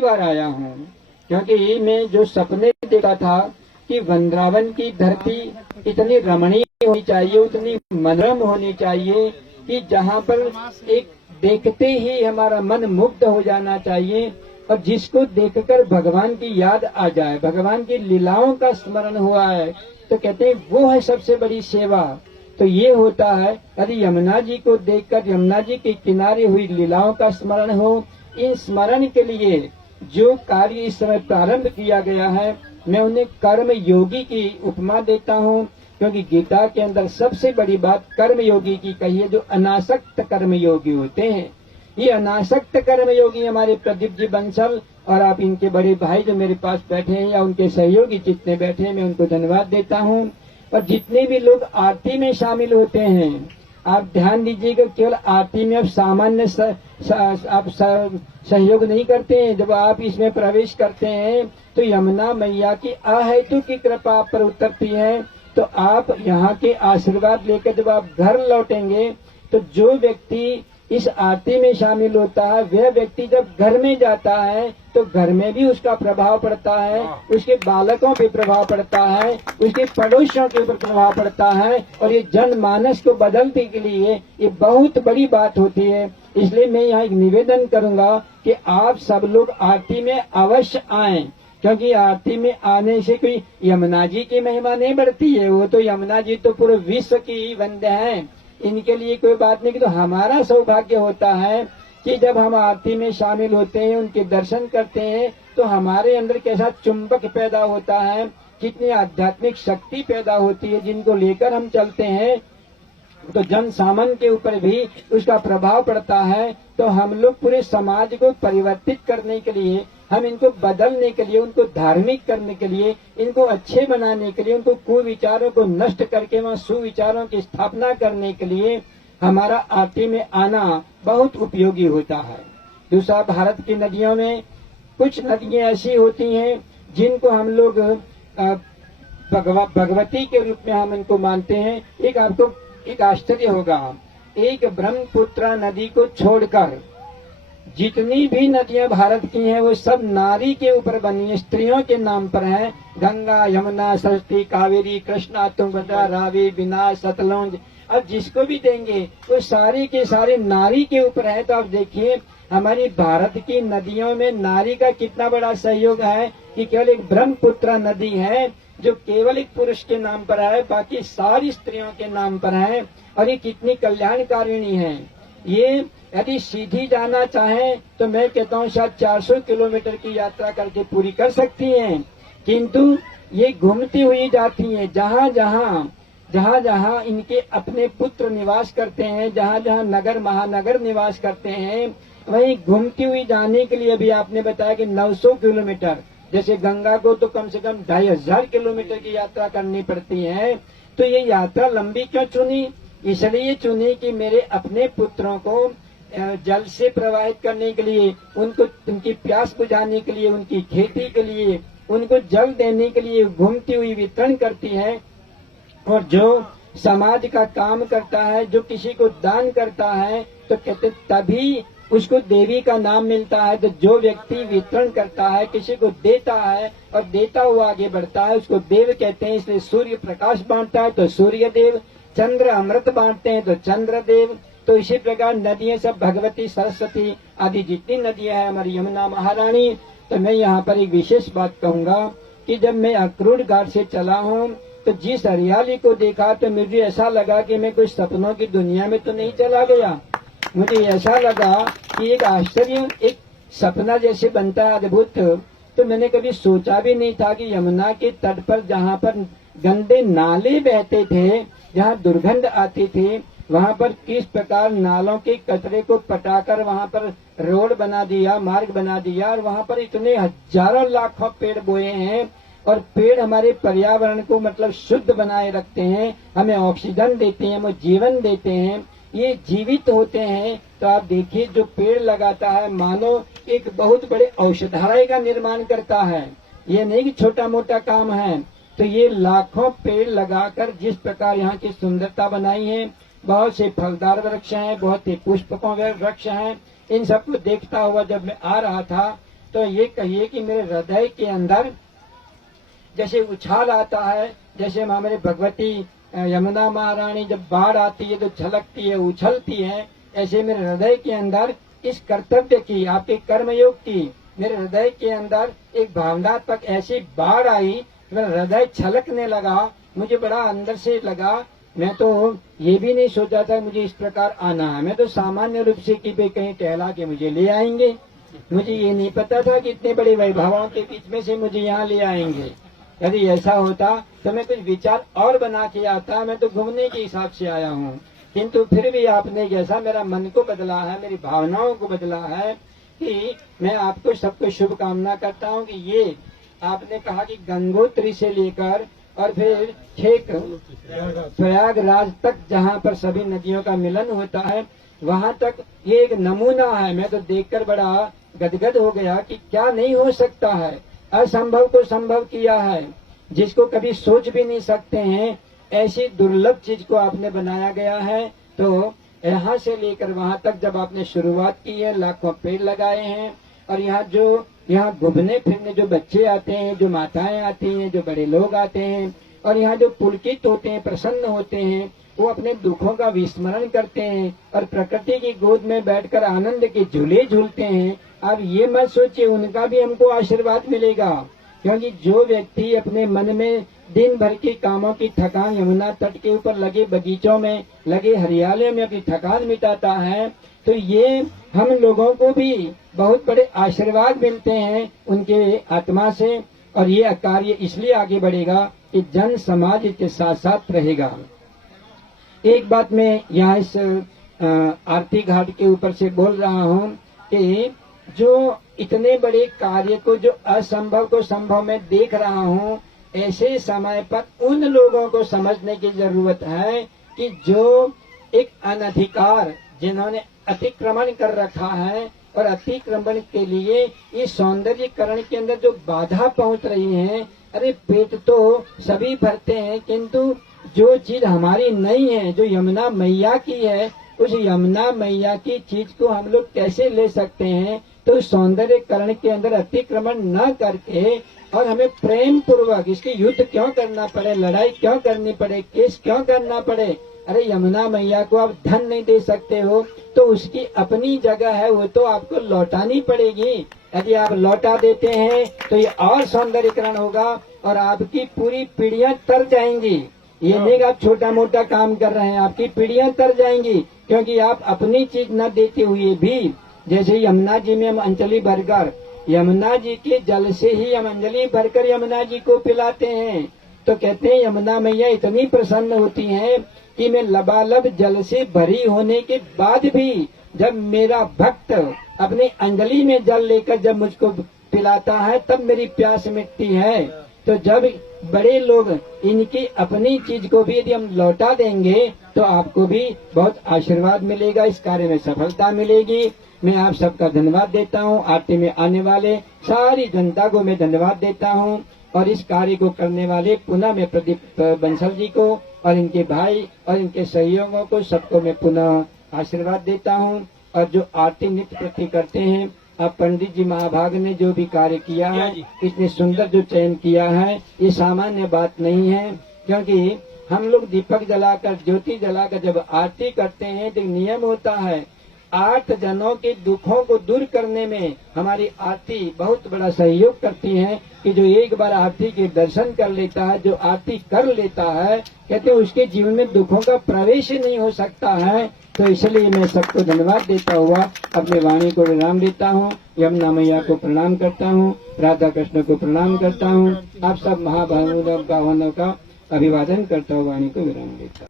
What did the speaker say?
बार आया हूँ, क्योंकि मैं जो सपने देखा था कि वृंदावन की धरती इतनी रमणीय होनी चाहिए, उतनी मनोरम होनी चाहिए कि जहाँ पर एक देखते ही हमारा मन मुग्ध हो जाना चाहिए और जिसको देखकर भगवान की याद आ जाए, भगवान की लीलाओं का स्मरण हुआ है तो कहते हैं वो है सबसे बड़ी सेवा। तो ये होता है यदि यमुना जी को देखकर यमुना जी के किनारे हुई लीलाओं का स्मरण हो। इन स्मरण के लिए जो कार्य इस समय प्रारंभ किया गया है, मैं उन्हें कर्म योगी की उपमा देता हूँ, क्योंकि गीता के अंदर सबसे बड़ी बात कर्म योगी की कही है, जो अनासक्त कर्म योगी होते हैं। ये अनासक्त कर्म योगी हमारे प्रदीप जी बंसल और आप इनके बड़े भाई जो मेरे पास बैठे हैं या उनके सहयोगी जितने बैठे हैं, मैं उनको धन्यवाद देता हूँ। और जितने भी लोग आरती में शामिल होते हैं, आप ध्यान दीजिएगा, केवल आरती में आप सामान्य आप सहयोग नहीं करते हैं। जब आप इसमें प्रवेश करते हैं तो यमुना मैया की अहेतु की कृपा आप पर उतरती है। तो आप यहाँ के आशीर्वाद लेकर जब आप घर लौटेंगे तो जो व्यक्ति इस आरती में शामिल होता है, वह व्यक्ति जब घर में जाता है तो घर में भी उसका प्रभाव पड़ता है, उसके बालकों पे प्रभाव पड़ता है, उसके पड़ोसियों के ऊपर प्रभाव पड़ता है और ये जनमानस को बदलने के लिए ये बहुत बड़ी बात होती है। इसलिए मैं यहाँ एक निवेदन करूंगा कि आप सब लोग आरती में अवश्य आएं, क्योंकि आरती में आने से कोई यमुना जी की महिमा नहीं बढ़ती है, वो तो यमुना जी तो पूरे विश्व की वंदे हैं, इनके लिए कोई बात नहीं। तो हमारा सौभाग्य होता है कि जब हम आरती में शामिल होते हैं, उनके दर्शन करते हैं, तो हमारे अंदर कैसा चुंबक पैदा होता है, कितनी आध्यात्मिक शक्ति पैदा होती है, जिनको लेकर हम चलते हैं तो जन सामान्य के ऊपर भी उसका प्रभाव पड़ता है। तो हम लोग पूरे समाज को परिवर्तित करने के लिए, हम इनको बदलने के लिए, उनको धार्मिक करने के लिए, इनको अच्छे बनाने के लिए, उनको कुविचारों को नष्ट करके वहाँ सुविचारों की स्थापना करने के लिए हमारा आरती में आना बहुत उपयोगी होता है। दूसरा, भारत की नदियों में कुछ नदियां ऐसी होती हैं जिनको हम लोग भगवती के रूप में हम इनको मानते हैं। एक आपको एक आश्चर्य होगा, एक ब्रह्मपुत्र नदी को छोड़कर जितनी भी नदियां भारत की हैं वो सब नारी के ऊपर बनी है, स्त्रियों के नाम पर है। गंगा, यमुना, सरस्वती, कावेरी, कृष्णा, तुंगभद्रा, रावी, बिनाश, सतलुज, अब जिसको भी देंगे वो सारे के सारे नारी के ऊपर है। तो आप देखिए हमारी भारत की नदियों में नारी का कितना बड़ा सहयोग है कि केवल एक ब्रह्मपुत्र नदी है जो केवल एक पुरुष के नाम पर है, बाकी सारी स्त्रियों के नाम पर है। और ये कितनी कल्याणकारिणी है। ये यदि सीधी जाना चाहें तो मैं कहता हूँ शायद 400 किलोमीटर की यात्रा करके पूरी कर सकती हैं, किंतु ये घूमती हुई जाती हैं। जहाँ जहाँ इनके अपने पुत्र निवास करते हैं, जहाँ जहाँ नगर महानगर निवास करते हैं, वहीं घूमती हुई जाने के लिए भी आपने बताया कि 900 किलोमीटर, जैसे गंगा को तो कम से कम 2500 किलोमीटर की यात्रा करनी पड़ती है। तो ये यात्रा लंबी क्यों चुनी? इसलिए चुनी कि मेरे अपने पुत्रों को जल से प्रवाहित करने के लिए, उनको उनकी प्यास बुझाने के लिए, उनकी खेती के लिए, उनको जल देने के लिए घूमती हुई वितरण करती है। और जो समाज का काम करता है, जो किसी को दान करता है, तो कहते तभी उसको देवी का नाम मिलता है। तो जो व्यक्ति वितरण करता है, किसी को देता है और देता हुआ आगे बढ़ता है, उसको देव कहते हैं। इसलिए सूर्य प्रकाश बांटता है तो सूर्य देव, चंद्र अमृत बांटते हैं तो चंद्र देव। तो इसी प्रकार नदियां सब भगवती, सरस्वती आदि जितनी नदियां हैं, हमारी यमुना महारानी। तो मैं यहाँ पर एक विशेष बात कहूंगा कि जब मैं अक्रूर घाट से चला हूँ तो जिस हरियाली को देखा तो मुझे ऐसा लगा कि मैं कोई सपनों की दुनिया में तो नहीं चला गया। मुझे ऐसा लगा कि एक आश्चर्य, एक सपना जैसे बनता है अद्भुत। तो मैंने कभी सोचा भी नहीं था कि यमुना के तट पर जहाँ पर गंदे नाले बहते थे, जहाँ दुर्गंध आती थी, वहाँ पर किस प्रकार नालों के कचरे को पटाकर वहाँ पर रोड बना दिया, मार्ग बना दिया। और वहाँ पर इतने हजारों लाखों पेड़ बोए हैं। और पेड़ हमारे पर्यावरण को मतलब शुद्ध बनाए रखते हैं, हमें ऑक्सीजन देते हैं, हमें जीवन देते हैं, ये जीवित होते हैं। तो आप देखिए जो पेड़ लगाता है मानो एक बहुत बड़े औषधालय का निर्माण करता है। ये नहीं कि छोटा मोटा काम है। तो ये लाखों पेड़ लगाकर जिस प्रकार यहाँ की सुंदरता बनाई है, बहुत से फलदार वृक्ष हैं, बहुत ही पुष्पकों वृक्ष हैं। इन सबको देखता हुआ जब मैं आ रहा था तो ये कहिए कि मेरे हृदय के अंदर जैसे उछाल आता है, जैसे हमारे भगवती यमुना महारानी जब बाढ़ आती है तो झलकती है, उछलती है, ऐसे मेरे हृदय के अंदर इस कर्तव्य की, आपके कर्मयोग की, मेरे हृदय के अंदर एक भावनात्मक ऐसी बाढ़ आई, मेरा हृदय छलकने लगा। मुझे बड़ा अंदर से लगा, मैं तो ये भी नहीं सोचा था मुझे इस प्रकार आना है। मैं तो सामान्य रूप से कि भाई कहीं टहला के मुझे ले आएंगे, मुझे ये नहीं पता था कि इतने बड़े वैभवों के बीच में से मुझे यहाँ ले आएंगे। यदि ऐसा होता तो मैं कुछ विचार और बना के आता, मैं तो घूमने के हिसाब से आया हूँ। किंतु फिर भी आपने जैसा मेरा मन को बदला है, मेरी भावनाओं को बदला है, कि मैं आपको सबको शुभकामना करता हूँ कि ये आपने कहा कि गंगोत्री से लेकर और फिर छेक प्रयागराज तक जहाँ पर सभी नदियों का मिलन होता है, वहाँ तक ये एक नमूना है। मैं तो देखकर बड़ा गदगद हो गया कि क्या नहीं हो सकता है, असंभव को संभव किया है, जिसको कभी सोच भी नहीं सकते हैं, ऐसी दुर्लभ चीज को आपने बनाया गया है। तो यहाँ से लेकर वहाँ तक जब आपने शुरुआत की है, लाखों पेड़ लगाए हैं, और यहाँ घूमने फिरने जो बच्चे आते हैं, जो माताएं आती हैं, जो बड़े लोग आते हैं, और यहाँ जो पुलकित होते हैं, प्रसन्न होते हैं, वो अपने दुखों का विस्मरण करते हैं और प्रकृति की गोद में बैठकर आनंद के झूले झूलते हैं। अब ये मत सोचिए उनका भी हमको आशीर्वाद मिलेगा, क्योंकि जो व्यक्ति अपने मन में दिन भर के कामों की थकान, यमुना तट के ऊपर लगे बगीचों में, लगे हरियाले में अपनी थकान मिटाता है, तो ये हम लोगों को भी बहुत बड़े आशीर्वाद मिलते हैं उनके आत्मा से। और ये कार्य इसलिए आगे बढ़ेगा कि जन समाज के साथ साथ रहेगा। एक बात मैं यहाँ इस आरती घाट के ऊपर से बोल रहा हूँ कि जो इतने बड़े कार्य को, जो असंभव को संभव में देख रहा हूँ, ऐसे समय पर उन लोगों को समझने की जरूरत है कि जो एक अनधिकार, जिन्होंने अतिक्रमण कर रखा है, और अतिक्रमण के लिए इस सौंदर्यीकरण के अंदर जो बाधा पहुंच रही है, अरे पेट तो सभी भरते हैं, किंतु जो चीज हमारी नहीं है, जो यमुना मैया की है, उस यमुना मैया की चीज को हम लोग कैसे ले सकते हैं। तो सौंदर्यीकरण के अंदर अतिक्रमण न करके, और हमें प्रेम पूर्वक इसकी युद्ध क्यों करना पड़े, लड़ाई क्यों करनी पड़े, केस क्यों करना पड़े। अरे यमुना मैया को आप धन नहीं दे सकते हो तो उसकी अपनी जगह है, वो तो आपको लौटानी पड़ेगी। यदि आप लौटा देते हैं तो ये और सौंदर्यीकरण होगा और आपकी पूरी पीढ़ियां तर जाएंगी। ये नहीं आप छोटा मोटा काम कर रहे हैं, आपकी पीढ़ियां तर जाएंगी, क्योंकि आप अपनी चीज न देते हुए भी, जैसे यमुना जी में हम अंजलि भरकर, यमुना जी के जल से ही हम अंजलि भरकर यमुना जी को पिलाते हैं। तो कहते हैं यमुना मैया इतनी प्रसन्न होती हैं कि मैं लबालब जल से भरी होने के बाद भी जब मेरा भक्त अपनी अंजलि में जल लेकर जब मुझको पिलाता है, तब मेरी प्यास मिटती है। तो जब बड़े लोग इनकी अपनी चीज को भी यदि हम लौटा देंगे तो आपको भी बहुत आशीर्वाद मिलेगा, इस कार्य में सफलता मिलेगी। मैं आप सबका धन्यवाद देता हूँ। आरती में आने वाले सारी जनता को मैं धन्यवाद देता हूँ, और इस कार्य को करने वाले पुनः मैं प्रदीप बंसल जी को और इनके भाई और इनके सहयोगों को सबको मैं पुनः आशीर्वाद देता हूँ। और जो आरती नित्य प्रति करते हैं, अब पंडित जी महाभाग ने जो भी कार्य किया है, इतने सुंदर जो चयन किया है, ये सामान्य बात नहीं है, क्योंकि हम लोग दीपक जलाकर, ज्योति जलाकर जब आरती करते हैं तो नियम होता है 8 जनों के दुखों को दूर करने में हमारी आरती बहुत बड़ा सहयोग करती है। कि जो एक बार आरती के दर्शन कर लेता है, जो आरती कर लेता है, कहते हैं उसके जीवन में दुखों का प्रवेश ही नहीं हो सकता है। तो इसलिए मैं सबको धन्यवाद देता हुआ अपने वाणी को विराम देता हूँ। यमुना मैया को प्रणाम करता हूँ, राधा कृष्ण को प्रणाम करता हूँ, आप सब महाभावों का अभिवादन करता हुआ वाणी को विराम देता हूँ।